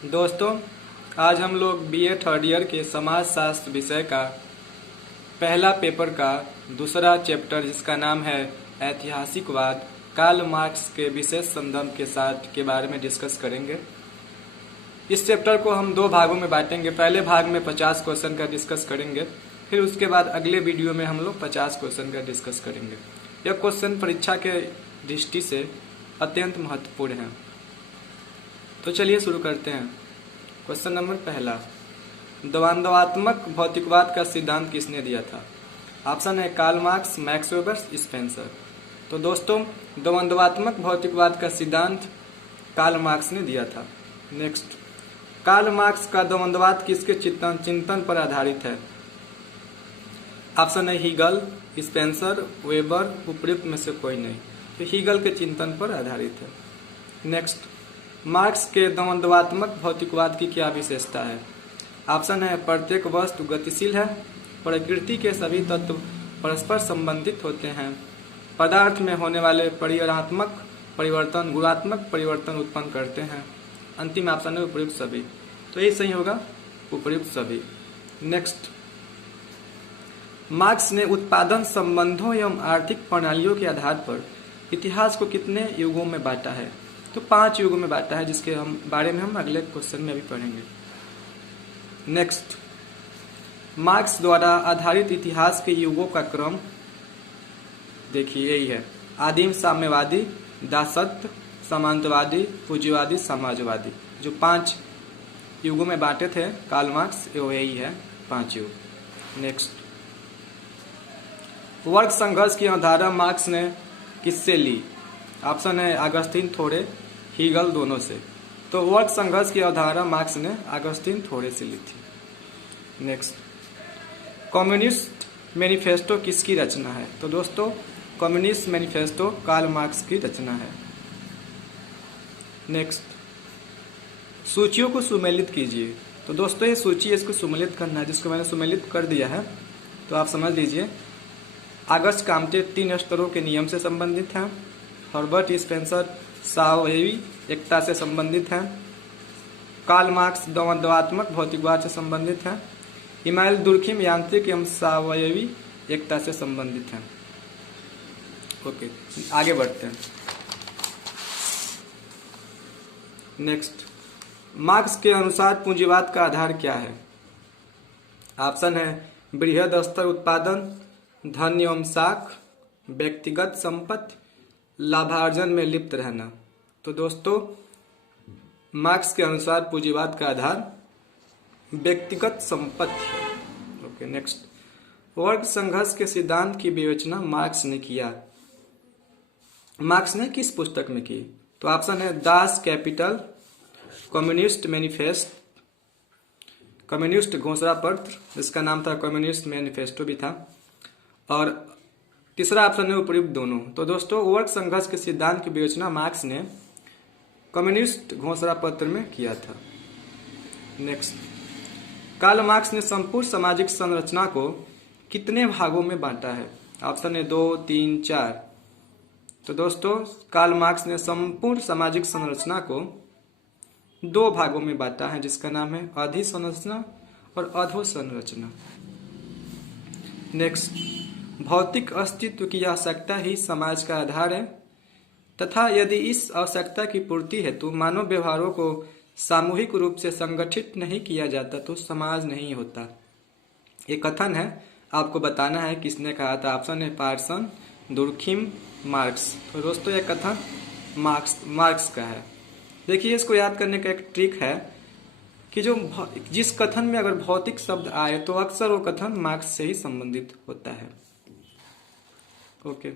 दोस्तों, आज हम लोग बीए थर्ड ईयर के समाज शास्त्र विषय का पहला पेपर का दूसरा चैप्टर जिसका नाम है ऐतिहासिकवाद कार्ल मार्क्स के विशेष संदर्भ के साथ के बारे में डिस्कस करेंगे। इस चैप्टर को हम दो भागों में बांटेंगे। पहले भाग में 50 क्वेश्चन का डिस्कस करेंगे, फिर उसके बाद अगले वीडियो में हम लोग 50 क्वेश्चन का डिस्कस करेंगे। यह क्वेश्चन परीक्षा के दृष्टि से अत्यंत महत्वपूर्ण है। तो चलिए शुरू करते हैं। क्वेश्चन नंबर पहला, द्वंद्वात्मक भौतिकवाद का सिद्धांत किसने दिया था? ऑप्शन है Karl Marx, Max Weber, Spencer. तो दोस्तों, द्वंद्वात्मक भौतिकवाद का सिद्धांत कार्ल मार्क्स ने दिया था। नेक्स्ट, कार्ल मार्क्स का द्वंद्ववाद किसके चिंतन पर आधारित है? ऑप्शन है हीगल, स्पेंसर, वेबर, उपयुक्त में से कोई नहीं। तो हीगल के चिंतन पर आधारित है। नेक्स्ट, मार्क्स के द्वंद्वात्मक भौतिकवाद की क्या विशेषता है? ऑप्शन है प्रत्येक वस्तु गतिशील है, प्रकृति के सभी तत्व परस्पर संबंधित होते हैं, पदार्थ में होने वाले परिणात्मक परिवर्तन गुणात्मक परिवर्तन उत्पन्न करते हैं। अंतिम ऑप्शन है उपयुक्त सभी। तो ये सही होगा, उपयुक्त सभी। नेक्स्ट, मार्क्स ने उत्पादन संबंधों एवं आर्थिक प्रणालियों के आधार पर इतिहास को कितने युगों में बांटा है? तो 5 युगों में बांटा है, जिसके बारे में हम अगले क्वेश्चन में अभी पढ़ेंगे। नेक्स्ट, मार्क्स द्वारा आधारित इतिहास के युगों का क्रम देखिए यही है: आदिम साम्यवादी, दासत्व, सामंतवादी, पूंजीवादी, समाजवादी। जो 5 युगों में बांटे थे कार्ल मार्क्स, वो यही है 5 युग। नेक्स्ट, वर्ग संघर्ष की अवधारणा मार्क्स ने किससे ली? ऑप्शन है अगस्तीन थोरे, हीगल, दोनों से। तो वर्ग संघर्ष की अवधारणा मार्क्स ने अगस्तीन थोरे से ली थी। नेक्स्ट, कम्युनिस्ट मैनिफेस्टो किसकी रचना है? तो दोस्तों, कम्युनिस्ट मैनिफेस्टो कार्ल मार्क्स की रचना है। नेक्स्ट, सूचियों को सुमेलित कीजिए। तो दोस्तों, ये सूची इसको सुमेलित करना है, जिसको मैंने सुमेलित कर दिया है। तो आप समझ लीजिए, ऑगस्ट काम्टे 3 स्तरों के नियम से संबंधित हैं, हर्बर्ट स्पेंसर सावयवी एकता से संबंधित हैं, कार्ल मार्क्स द्वंद्वात्मक भौतिकवाद से संबंधित हैं, इमानुएल दुर्खिम यांत्रिक एवं सावयवी एकता से संबंधित हैं। ओके, आगे बढ़ते हैं। नेक्स्ट, मार्क्स के अनुसार पूंजीवाद का आधार क्या है? ऑप्शन है बृहद स्तर उत्पादन, धन एवं साख, व्यक्तिगत संपत्ति, लाभार्जन में लिप्त रहना। तो दोस्तों, मार्क्स के अनुसार पूंजीवाद का आधार व्यक्तिगत संपत्ति है। ओके, नेक्स्ट, वर्ग संघर्ष के सिद्धांत की विवेचना मार्क्स ने किया। मार्क्स ने किस पुस्तक में की? तो ऑप्शन है Das Kapital, communist manifest, communist घोषणा पत्र, जिसका नाम था कम्युनिस्ट मैनिफेस्टो भी था, और तीसरा ऑप्शन है उपयुक्त दोनों। तो दोस्तों, वर्ग संघर्ष के सिद्धांत की विवेचना मार्क्स ने कम्युनिस्ट घोषणा पत्र में किया था। नेक्स्ट, कार्ल मार्क्स ने संपूर्ण सामाजिक संरचना को कितने भागों में बांटा है? ऑप्शन है 2, 3, 4। तो दोस्तों, कार्ल मार्क्स ने संपूर्ण सामाजिक संरचना को 2 भागों में बांटा है, जिसका नाम है अधिसंरचना और अधोसंरचना। नेक्स्ट, भौतिक अस्तित्व की आवश्यकता ही समाज का आधार है तथा यदि इस आवश्यकता की पूर्ति हेतु मानव व्यवहारों को सामूहिक रूप से संगठित नहीं किया जाता तो समाज नहीं होता। ये कथन है, आपको बताना है किसने कहा था। ऑप्शन है पार्सन, दुर्खिम, मार्क्स। तो दोस्तों, यह कथन मार्क्स का है। देखिए, इसको याद करने का एक ट्रिक है कि जिस कथन में अगर भौतिक शब्द आए तो अक्सर वो कथन मार्क्स से ही संबंधित होता है। ओके,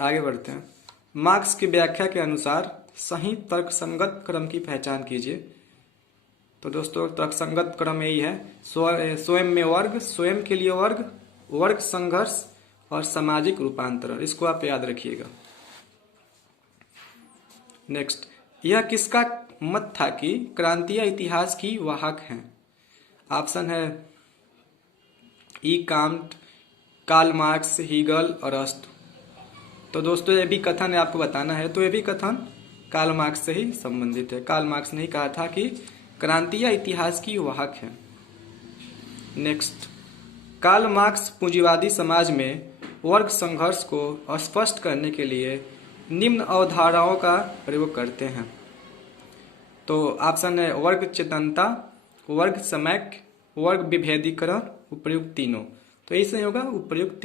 आगे बढ़ते हैं। मार्क्स की व्याख्या के अनुसार सही तर्कसंगत क्रम की पहचान कीजिए। तो दोस्तों, तर्कसंगत क्रम यही है: स्वयं में वर्ग, स्वयं के लिए वर्ग, वर्ग संघर्ष और सामाजिक रूपांतरण। इसको आप याद रखिएगा। नेक्स्ट, यह किसका मत था कि क्रांतियां इतिहास की वाहक हैं? ऑप्शन है ई कांट, कार्ल मार्क्स, हीगल और अस्त। तो दोस्तों, ये भी कथन है, आपको बताना है। तो ये भी कथन कार्ल मार्क्स से ही संबंधित है। कार्ल मार्क्स ने ही कहा था कि क्रांति या इतिहास की वाहक है। नेक्स्ट, कार्ल मार्क्स पूंजीवादी समाज में वर्ग संघर्ष को स्पष्ट करने के लिए निम्न अवधारणाओं का प्रयोग करते हैं। तो ऑप्शन है वर्ग चेतनता, वर्ग समैक्य, वर्ग विभेदीकरण, उपर्युक्त तीनों। तो ऐसे होगा उपर्युक्त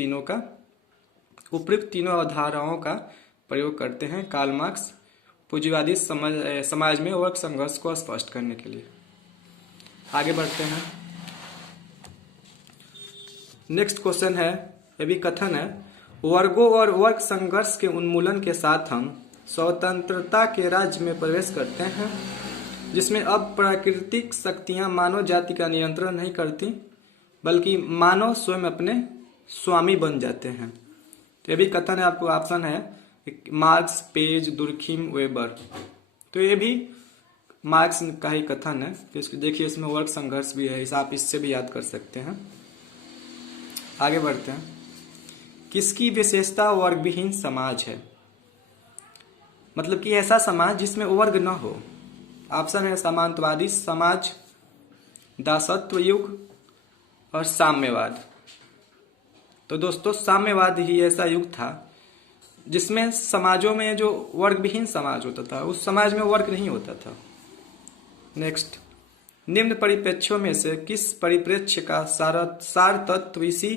तीनों अवधारणाओं का प्रयोग करते हैं कार्ल मार्क्स पूंजीवादी समाज में वर्ग संघर्ष को स्पष्ट करने के लिए। आगे बढ़ते हैं। नेक्स्ट क्वेश्चन है, ये भी कथन है, वर्गों और वर्ग संघर्ष के उन्मूलन के साथ हम स्वतंत्रता के राज्य में प्रवेश करते हैं, जिसमें अब प्राकृतिक शक्तियां मानव जाति का नियंत्रण नहीं करती, बल्कि मानव स्वयं अपने स्वामी बन जाते हैं। तो ये भी कथन है, आपको ऑप्शन है मार्क्स, पेज, दुर्खिम, वेबर। तो ये भी मार्क्स का ही कथन है। तो देखिए इसमें वर्ग संघर्ष भी है, आप इससे भी याद कर सकते हैं। आगे बढ़ते हैं। किसकी विशेषता वर्ग विहीन समाज है? मतलब कि ऐसा समाज जिसमें वर्ग न हो। ऑप्शन है सामंतवादी समाज, दासत्व युग और साम्यवाद। तो दोस्तों साम्यवाद ही ऐसा युग था जिसमें समाजों में जो वर्ग विहीन समाज होता था, उस समाज में वर्ग नहीं होता था। नेक्स्ट, निम्न परिप्रेक्ष्यों में से किस परिप्रेक्ष्य का सार तत्व इसी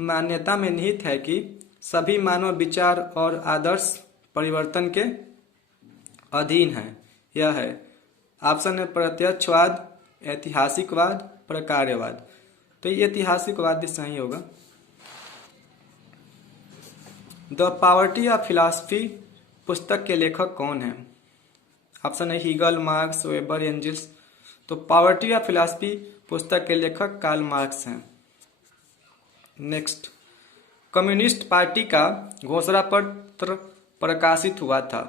मान्यता में निहित है कि सभी मानव विचार और आदर्श परिवर्तन के अधीन है? यह है ऑप्शन है प्रत्यक्षवाद, ऐतिहासिकवाद, प्रकार्यवाद। तो ये ऐतिहासिकवाद ही सही होगा। द पॉवर्टी ऑफ फिलॉसफी पुस्तक के लेखक कौन है? ऑप्शन है हीगल, मार्क्स, वेबर, एंजल्स। तो पॉवर्टी ऑफ फिलॉसफी पुस्तक के लेखक कार्ल मार्क्स हैं। नेक्स्ट, कम्युनिस्ट पार्टी का घोषणा पत्र प्रकाशित हुआ था।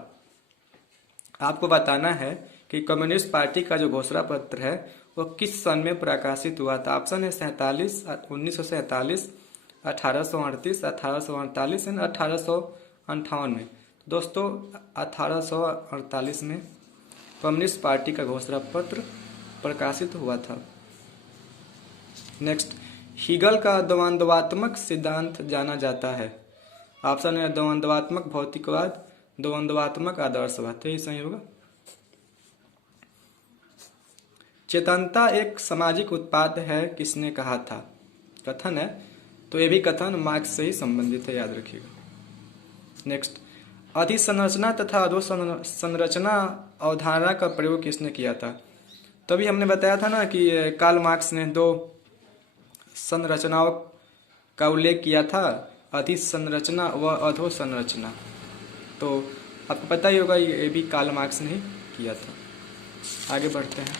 आपको बताना है कि कम्युनिस्ट पार्टी का जो घोषणा पत्र है वो किस सन में प्रकाशित हुआ था। ऑप्शन है 1947, 1838, 1848 एंड 1858 में। दोस्तों 1848 में कम्युनिस्ट पार्टी का घोषणा पत्र प्रकाशित हुआ था। नेक्स्ट, हीगल का द्वंद्वात्मक सिद्धांत जाना जाता है। ऑप्शन है द्वंद्वात्मक भौतिकवाद, द्वंद्वात्मक आदर्शवाद। तो ये सही होगा। चेतनता एक सामाजिक उत्पाद है, किसने कहा था? कथन है, तो ये भी कथन मार्क्स से ही संबंधित है, याद रखिएगा। नेक्स्ट, अधिसंरचना तथा अधोसंरचना अवधारणा का प्रयोग किसने किया था? तभी हमने बताया था ना कि कार्ल मार्क्स ने दो संरचनाओं का उल्लेख किया था, अधिसंरचना व अधोसंरचना। तो आपको पता ही होगा ये भी कार्ल मार्क्स ने किया था। आगे बढ़ते हैं।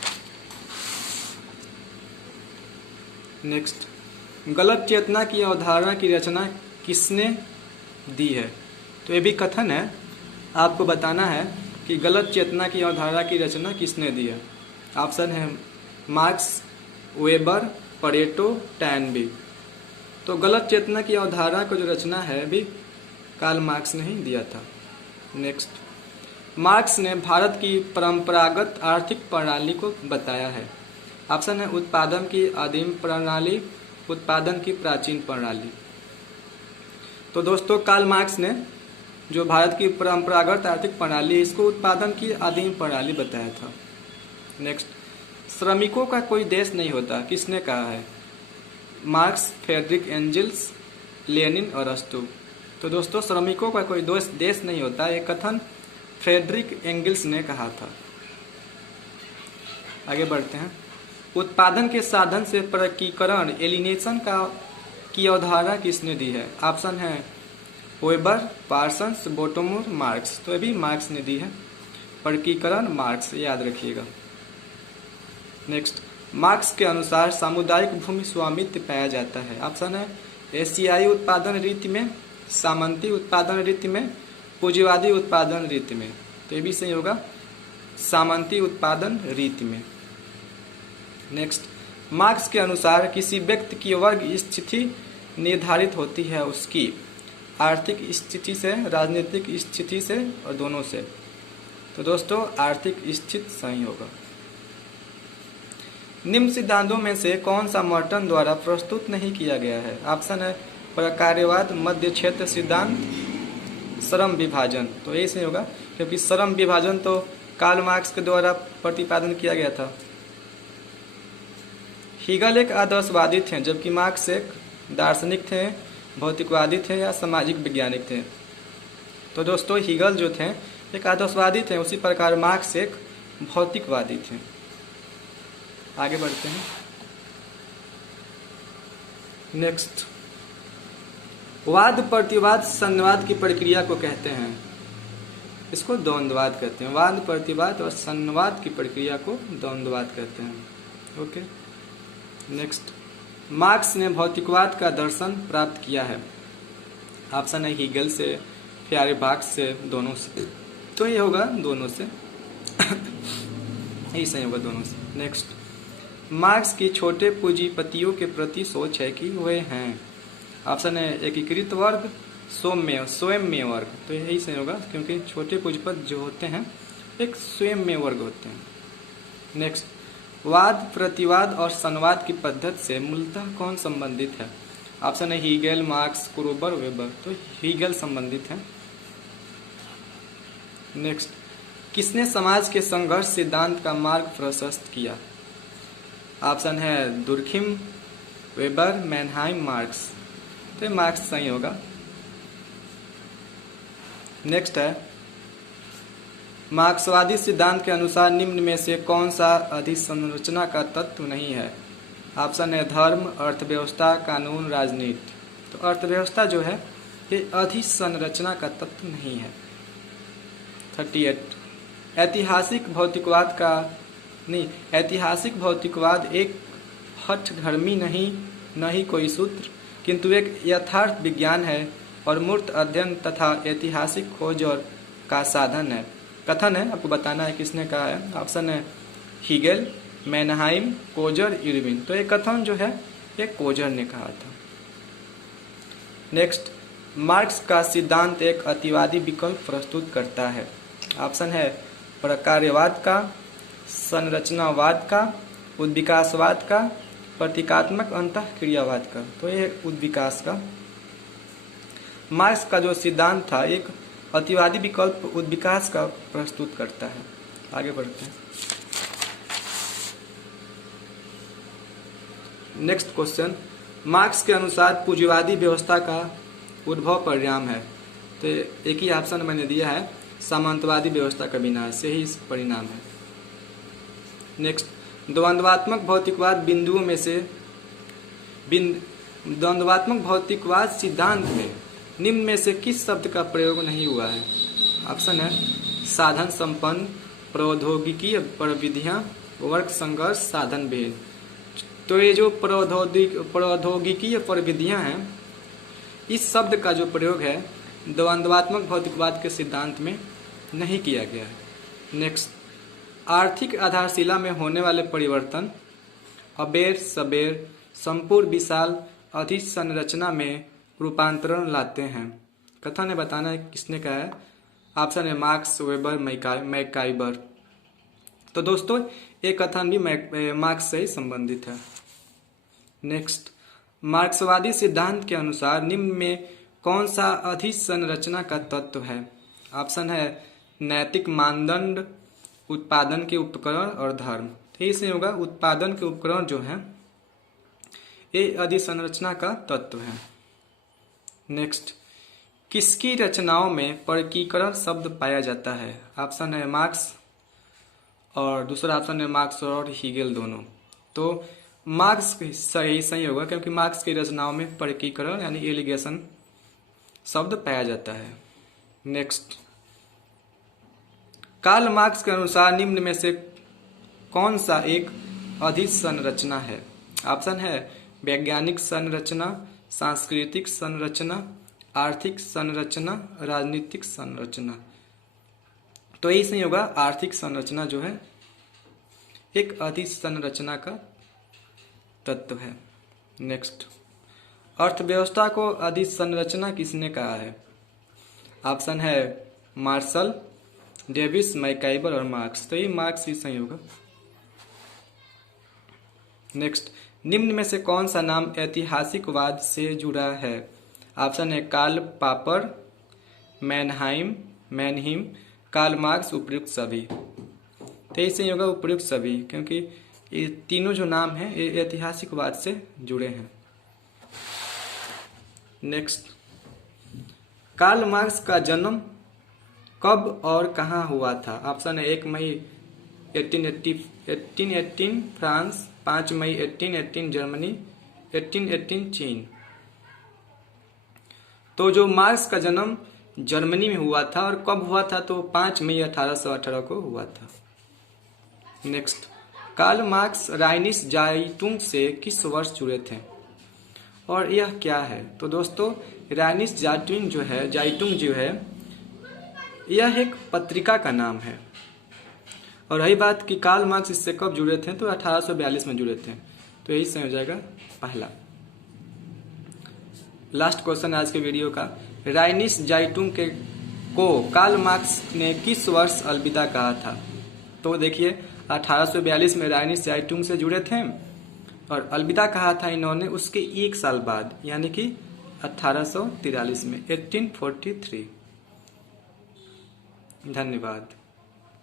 नेक्स्ट, गलत चेतना की अवधारणा की रचना किसने दी है? तो ये भी कथन है, आपको बताना है कि गलत चेतना की अवधारणा की रचना किसने दी है। ऑप्शन है मार्क्स, वेबर, परेटो, टैनबी। तो गलत चेतना की अवधारणा को जो रचना है भी कार्ल मार्क्स ने ही दिया था। नेक्स्ट, मार्क्स ने भारत की परंपरागत आर्थिक प्रणाली को बताया है। ऑप्शन है उत्पादन की आदिम प्रणाली, उत्पादन की प्राचीन प्रणाली। तो दोस्तों कार्ल मार्क्स ने जो भारत की परंपरागत आर्थिक प्रणाली, इसको उत्पादन की आदिम प्रणाली बताया था। नेक्स्ट, श्रमिकों का कोई देश नहीं होता, किसने कहा है? मार्क्स, फ्रेडरिक एंजल्स, लेनिन और अरस्तू। तो दोस्तों श्रमिकों का कोई देश नहीं होता, ये कथन फ्रेडरिक एंगल्स ने कहा था। आगे बढ़ते हैं। उत्पादन के साधन से परकीकरण, एलिनेशन की अवधारणा किसने दी है? ऑप्शन है वेबर, पार्सन्स, बोटोमोर, मार्क्स। तो ये भी मार्क्स ने दी है। परकीकरण मार्क्स, याद रखिएगा। नेक्स्ट, मार्क्स के अनुसार सामुदायिक भूमि स्वामित्व पाया जाता है। ऑप्शन है एशियाई उत्पादन रीति में, सामंती उत्पादन रीति में, पूंजीवादी उत्पादन रीति में। तो ये भी सही होगा, सामंती उत्पादन रीति में। नेक्स्ट, मार्क्स के अनुसार किसी व्यक्ति की वर्ग स्थिति निर्धारित होती है उसकी आर्थिक स्थिति से, राजनीतिक स्थिति से और दोनों से। तो दोस्तोदोस्तों आर्थिक स्थिति सही होगा। निम्न सिद्धांतों में से कौन सा मॉर्टन द्वारा प्रस्तुत नहीं किया गया है? ऑप्शन है प्रकार्यवाद, मध्य क्षेत्र सिद्धांत, श्रम विभाजन। तो यही सही होगा, क्योंकि श्रम विभाजन तो कार्ल मार्क्स के द्वारा प्रतिपादन किया गया था। हीगल एक आदर्शवादी थे, जबकि मार्क्स एक दार्शनिक थे, भौतिकवादी थे या सामाजिक वैज्ञानिक थे। तो दोस्तों हीगल जो थे एक आदर्शवादी थे, उसी प्रकार मार्क्स एक भौतिकवादी थे। आगे बढ़ते हैं। नेक्स्ट, वाद प्रतिवाद संवाद की प्रक्रिया को कहते हैं, इसको द्वंद्ववाद कहते हैं। वाद प्रतिवाद और संवाद की प्रक्रिया को द्वंद्ववाद कहते हैं। ओके। नेक्स्ट, मार्क्स ने भौतिकवाद का दर्शन प्राप्त किया है। ऑप्शन है हीगल से, फ्यायरबाख से, दोनों से। तो ये होगा दोनों से यही सही होगा दोनों से। नेक्स्ट, मार्क्स की छोटे पूंजीपतियों के प्रति सोच है कि वे हैं। ऑप्शन है एकीकृत वर्ग, स्वयं वर्ग। तो यही सही होगा, क्योंकि छोटे पूंजीपति जो होते हैं एक स्वयं में वर्ग होते हैं। नेक्स्ट, वाद प्रतिवाद और संवाद की पद्धति से मूलतः कौन संबंधित है? ऑप्शन है हीगल, मार्क्स, क्रोबर, वेबर। तो हीगल संबंधित है। नेक्स्ट, किसने समाज के संघर्ष सिद्धांत का मार्ग प्रशस्त किया? ऑप्शन है दुर्खिम, वेबर, मैनहाइम, मार्क्स। तो मार्क्स सही होगा। नेक्स्ट है, मार्क्सवादी सिद्धांत के अनुसार निम्न में से कौन सा अधिसंरचना का तत्व नहीं है? ऑप्शन है धर्म, अर्थव्यवस्था, कानून, राजनीति। तो अर्थव्यवस्था जो है ये अधिसंरचना का तत्व नहीं है। 38, ऐतिहासिक भौतिकवाद एक हठधर्मी नहीं, न ही कोई सूत्र, किंतु एक यथार्थ विज्ञान है और मूर्त अध्ययन तथा ऐतिहासिक खोज और का साधन है। कथन है, आपको बताना है किसने कहा है। ऑप्शन है हीगल, मैनहाइम, कोजर, इरविन। तो ये कथन जो है ये कोजर ने कहा था। नेक्स्ट, मार्क्स का सिद्धांत एक अतिवादी विकल्प प्रस्तुत करता है। ऑप्शन है प्रकार्यवाद का, संरचनावाद का, उद्विकासवाद का, प्रतीकात्मक अंतःक्रियावाद का। तो ये उद्विकास का। मार्क्स का जो सिद्धांत था एक अतिवादी विकल्प उद्विकास का प्रस्तुत करता है। आगे बढ़ते हैं। नेक्स्ट क्वेश्चन, मार्क्स के अनुसार पूंजीवादी व्यवस्था का उद्भव परिणाम है। तो एक ही ऑप्शन मैंने दिया है, सामंतवादी व्यवस्था का विनाश से ही परिणाम है। नेक्स्ट, द्वंद्वात्मक भौतिकवाद बिंदुओं में से द्वंद्वात्मक भौतिकवाद सिद्धांत में निम्न में से किस शब्द का प्रयोग नहीं हुआ है? ऑप्शन है साधन संपन्न, प्रौद्योगिकी प्रविधियां, वर्ग संघर्ष, साधन भेद। तो ये जो प्रौद्योगिकी प्रविधियां हैं, इस शब्द का जो प्रयोग है द्वंद्वात्मक भौतिकवाद के सिद्धांत में नहीं किया गया है। नेक्स्ट, आर्थिक आधारशिला में होने वाले परिवर्तन अबेर सबेर संपूर्ण विशाल अधिसंरचना में रूपांतरण लाते हैं। कथन है, बताना है किसने कहा है। ऑप्शन है मार्क्स, वेबर, मैकाइबर। तो दोस्तों ये कथन भी मार्क्स से ही संबंधित है। नेक्स्ट, मार्क्सवादी सिद्धांत के अनुसार निम्न में कौन सा अधिसंरचना का तत्व है? ऑप्शन है नैतिक मानदंड, उत्पादन के उपकरण और धर्म। तो इसमें होगा उत्पादन के उपकरण जो हैं ये अधिसंरचना का तत्व है। नेक्स्ट, किसकी रचनाओं में परकीकरण शब्द पाया जाता है? ऑप्शन है मार्क्स और दूसरा ऑप्शन है मार्क्स और हीगल दोनों। तो मार्क्स सही होगा, क्योंकि मार्क्स की रचनाओं में परकीकरण यानी एलिगेशन शब्द पाया जाता है। नेक्स्ट, कार्ल मार्क्स के अनुसार निम्न में से कौन सा एक अधिसंरचना है? ऑप्शन है वैज्ञानिक संरचना, सांस्कृतिक संरचना, आर्थिक संरचना, राजनीतिक संरचना। तो यही सही होगा, आर्थिक संरचना जो है एक अधिसंरचना का तत्व है। नेक्स्ट, अर्थव्यवस्था को अधिसंरचना किसने कहा है? ऑप्शन है मार्शल, डेविस, मैकाइबर और मार्क्स। तो ये मार्क्स ही सही होगा। नेक्स्ट, निम्न में से कौन सा नाम ऐतिहासिकवाद से जुड़ा है? ऑप्शन है कार्ल पापर, मैनहीम, कार्ल मार्क्स, उपयुक्त सभी। तो ये सही होगा उपयुक्त सभी, क्योंकि ये तीनों जो नाम हैं ये ऐतिहासिकवाद से जुड़े हैं। नेक्स्ट, कार्ल मार्क्स का जन्म कब और कहाँ हुआ था? ऑप्शन है 1 मई 1818 फ्रांस, 5 मई 1818 जर्मनी, 1818 चीन। तो जो मार्क्स का जन्म जर्मनी में हुआ था और कब हुआ था? तो 5 मई 1818 को हुआ था। नेक्स्ट, कार्ल मार्क्स राइनिस जाइटुंग से किस वर्ष जुड़े थे और यह क्या है? तो दोस्तों, राइनिस जाइटुंग जो है यह एक पत्रिका का नाम है। और रही बात कि कार्ल मार्क्स इससे कब जुड़े थे, तो 1842 में जुड़े थे। तो यही सही हो जाएगा पहला। लास्ट क्वेश्चन आज के वीडियो का, राइनिस जाइटुंग को कार्ल मार्क्स ने किस वर्ष अलविदा कहा था? तो देखिए 1842 में राइनिस जाइटुंग से जुड़े थे और अलविदा कहा था इन्होंने उसके 1 साल बाद, यानी कि 1843 में, 1843। धन्यवाद।